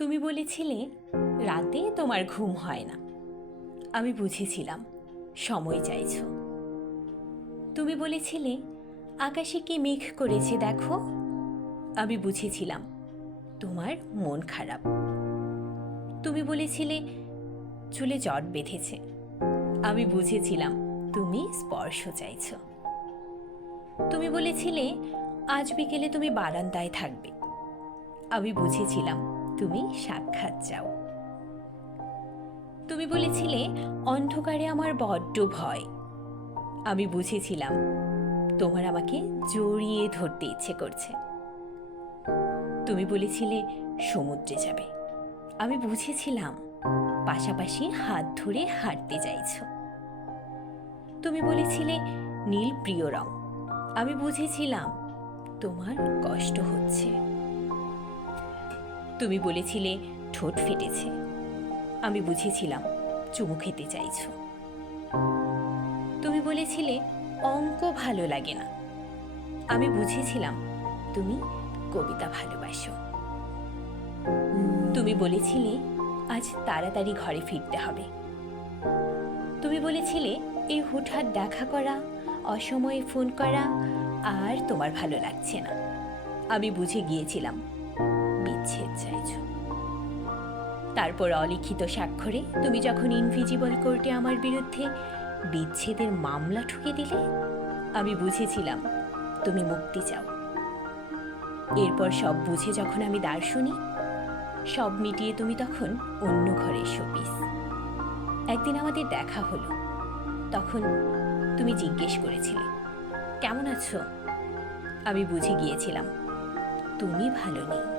তুমি বলেছিলে রাতে তোমার ঘুম হয় না। আমি বুঝেছিলাম সময় চাইছো। তুমি বলেছিলে আকাশে কি মেঘ করেছে দেখো। আমি বুঝেছিলাম তোমার মন খারাপ। তুমি বলেছিলে চুলে জট বেঁধেছে। আমি বুঝেছিলাম তুমি স্পর্শ চাইছো। তুমি বলেছিলে আজ বিকেলে তুমি বারান্দায় থাকবে। আমি বুঝেছিলাম তুমি সাক্ষাৎ চাও। তুমি বলেছিলে অন্ধকারে আমার বড্ড ভয়। আমি বুঝেছিলাম তোমার আমাকে জড়িয়ে ধরতে ইচ্ছে করছে। তুমি বলেছিলে সমুদ্রে যাবে। আমি বুঝেছিলাম পাশাপাশি হাত ধরে হাঁটতে চাইছো। তুমি বলেছিলে নীল প্রিয় রং। আমি বুঝেছিলাম তোমার কষ্ট হচ্ছে। তুমি বলেছিলে ঠোঁট ফেটেছে। আমি বুঝেছিলাম চুমু খেতে চাইছো। তুমি বলেছিলে অঙ্ক ভালো লাগে না। আমি বুঝেছিলাম তুমি কবিতা ভালোবাসো। তুমি বলেছিলে আজ তাড়াতাড়ি ঘরে ফিরতে হবে। তুমি বলেছিলে এই হুটহাট দেখা করা, অসময়ে ফোন করা আর তোমার ভালো লাগছে না। আমি বুঝে গিয়েছিলাম বিচ্ছেদ চাইছো। তারপর অলিখিত স্বাক্ষরে তুমি যখন ইনভিজিবল কোর্টে আমার বিরুদ্ধে বিচ্ছেদের মামলা ঠুকে দিলে, আমি বুঝেছিলাম তুমি মুক্তি চাও। এরপর সব বুঝে যখন আমি দার্শনিক, সব মিটিয়ে তুমি তখন অন্য ঘরের শোপিস। একদিন আমাদের দেখা হলো। তখন তুমি জিজ্ঞেস করেছিলে কেমন আছো। আমি বুঝে গিয়েছিলাম তুমি ভালো নেই।